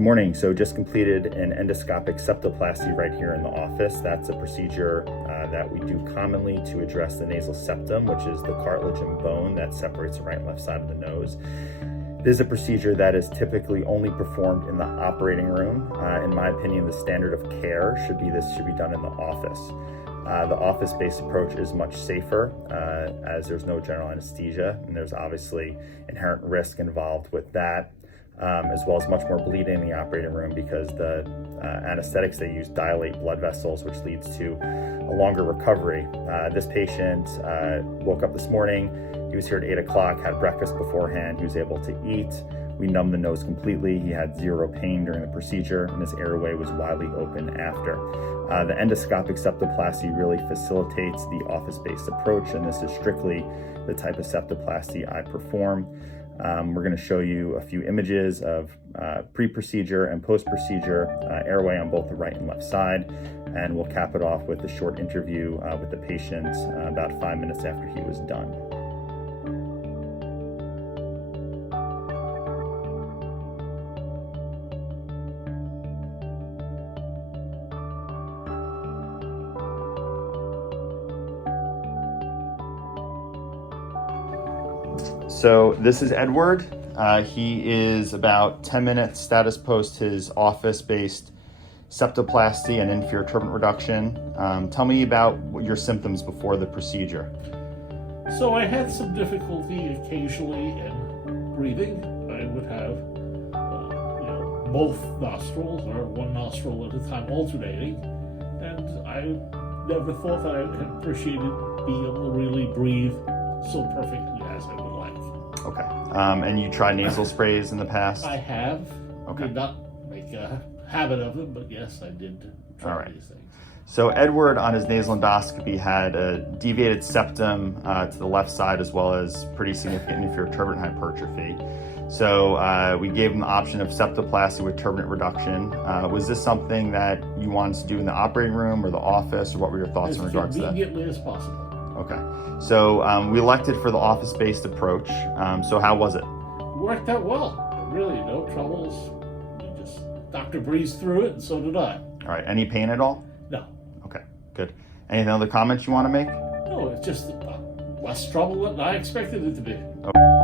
Good morning. So just completed an endoscopic septoplasty right here in the office. That's a procedure that we do commonly to address the nasal septum, which is the cartilage and bone that separates the right and left side of the nose. This is a procedure that is typically only performed in the operating room. In my opinion, the standard of care should be done in the office. The office-based approach is much safer as there's no general anesthesia, and there's obviously inherent risk involved with that. As well as much more bleeding in the operating room because the anesthetics they use dilate blood vessels, which leads to a longer recovery. This patient woke up this morning. He was here at 8 o'clock, had breakfast beforehand. He was able to eat. We numbed the nose completely. He had zero pain during the procedure, and his airway was widely open after. The endoscopic septoplasty really facilitates the office-based approach, and this is strictly the type of septoplasty I perform. We're going to show you a few images of pre-procedure and post-procedure airway on both the right and left side, and we'll cap it off with a short interview with the patient about 5 minutes after he was done. So this is Edward. He is about 10 minutes status post his office-based septoplasty and inferior turbinate reduction. Tell me about your symptoms before the procedure. So I had some difficulty occasionally in breathing. I would have, both nostrils or one nostril at a time alternating, and I never thought that I had appreciated being able to really breathe so perfectly as I would like. Okay. And you tried nasal sprays in the past? I have. Okay. Did not make a habit of them, but yes, I did try these things. So Edward on his nasal endoscopy had a deviated septum to the left side as well as pretty significant inferior turbinate hypertrophy. So we gave him the option of septoplasty with turbinate reduction. Was this something that you wanted to do in the operating room or the office, or what were your thoughts in regards to that? As conveniently as possible. Okay. So we elected for the office-based approach. So how was it? Worked out well. Really, no troubles. Doctor breezed through it, and so did I. All right. Any pain at all? No. Okay. Good. Anything other comments you want to make? No, it's just less trouble than I expected it to be. Okay.